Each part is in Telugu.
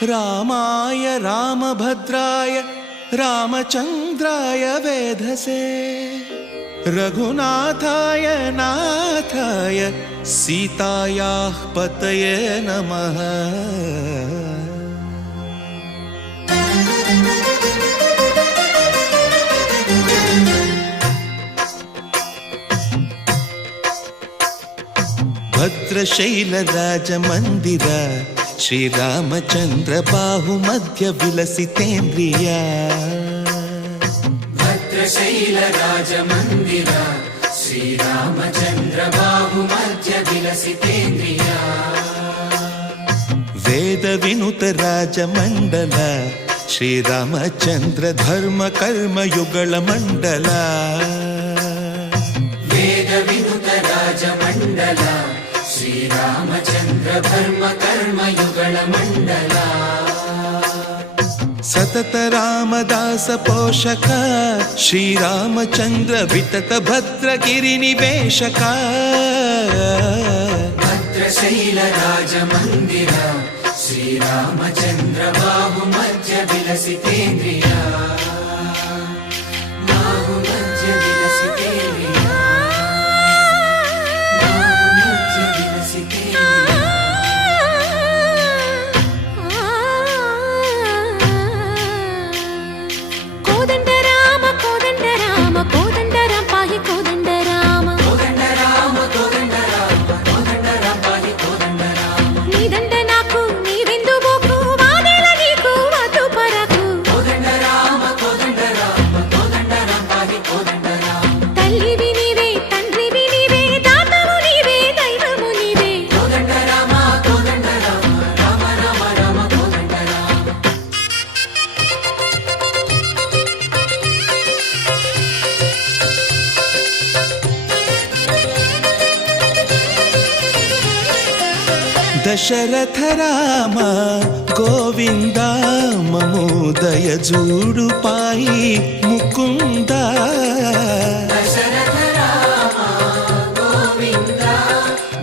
रामाय रामभद्राय रामचन्द्राय वेधसे रघुनाथाय नाथाय सीतायाः पतये नमः। भद्रशैलराजमन्दिर श्रीरामचन्द्र बाहुमध्य विलसितेन्द्रिया। भद्रशैलराजमन्दिर श्रीरामचन्द्र बाहुमध्य विलसितेन्द्रिया। वेदविनुत राजमण्डल श्रीरामचन्द्र धर्म कर्म युगल मण्डल। वेदविनुत राजमण्डल श्रीरामचन्द्र धर्म कर्म युगल मण्डल। सतत रामदास पोषक श्रीरामचन्द्र वितत भद्रगिरि निवेशक। भद्रशैल राजमन्दिर श्रीरामचन्द्र बाहुमध्य विलसितेन्द्रिया। बाहुमध्य विलसितेन्द्रिया। बाहुमध्य विलसितेन्द्रिया। कोदंड राम पाहि कोदंड राम। कोदंड राम पाहि कोदंड राम। नी दंड नाकु नी विंदु बोकु वादेल नीकु वतु परकु। कोदंड राम पाहि कोदंड राम। तल्लिवि नीवे तंड्रिवि नीवे दातवु नीवे दैवमु नीवे। कोदंड राम राम राम राम कोदंड राम। दशरथ राम गोविंद ममोदय जूडु पाहि मुकुंद। दशरथ राम गोविंद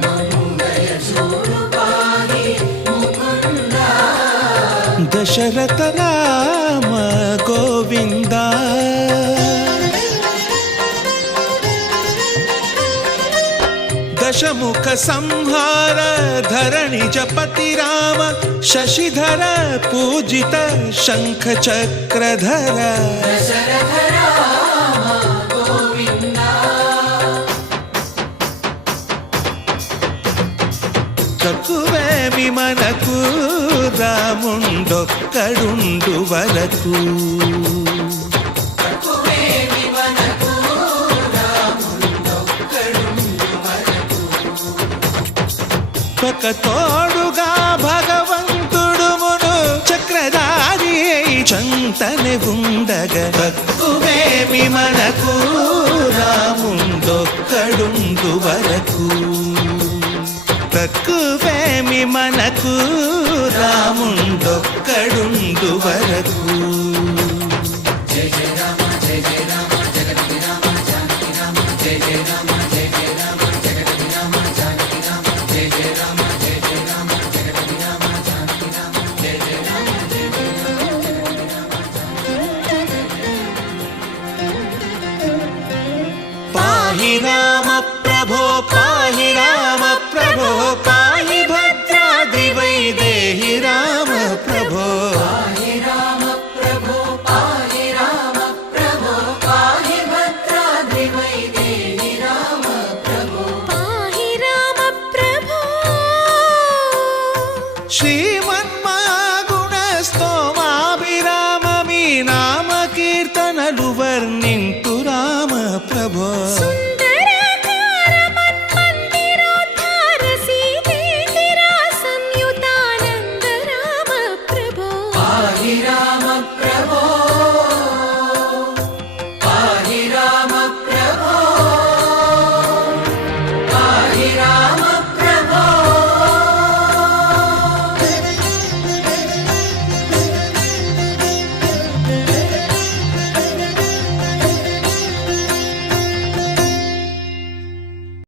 ममोदय जूडु पाहि मुकुंद। दशरथ राम गोविंद दशमुख संहार धरणि जपति राम शशिधर पूजित शंख चक्रधर। दशरथ राम गोविंद। తక్కువే విమనకు రాముండొక్కడుండు వరకు। ఒక తోడుగా భగవంతుడు మును చక్రధారి చంతనే ఉండగా తక్కువేమి మనకు రాముండొక్కడుండు వరకు। తక్కువేమి మనకు రాముండొక్కడుండు వరకు। జయ జయ రామ జయ జయ రామ జగతి రామ జానకి రామ జయ జయ రామ జయ జయ రామ జగతి రామ జానకి రామ జయ జయ రామ జయ జయ రామ జగతి రామ జానకి రామ జయ జయ రామ జయ జయ రామ। పాహి రామ ప్రభో పాహి రామ ప్రభో పాహి భద్రాద్రి వైదేహి రామ ప్రభో। పాహి రామ ప్రభో పాహి రామ ప్రభో పాహి భద్రాద్రి వైదేహి రామ ప్రభో। पाहि राम प्रभो। శ్రీ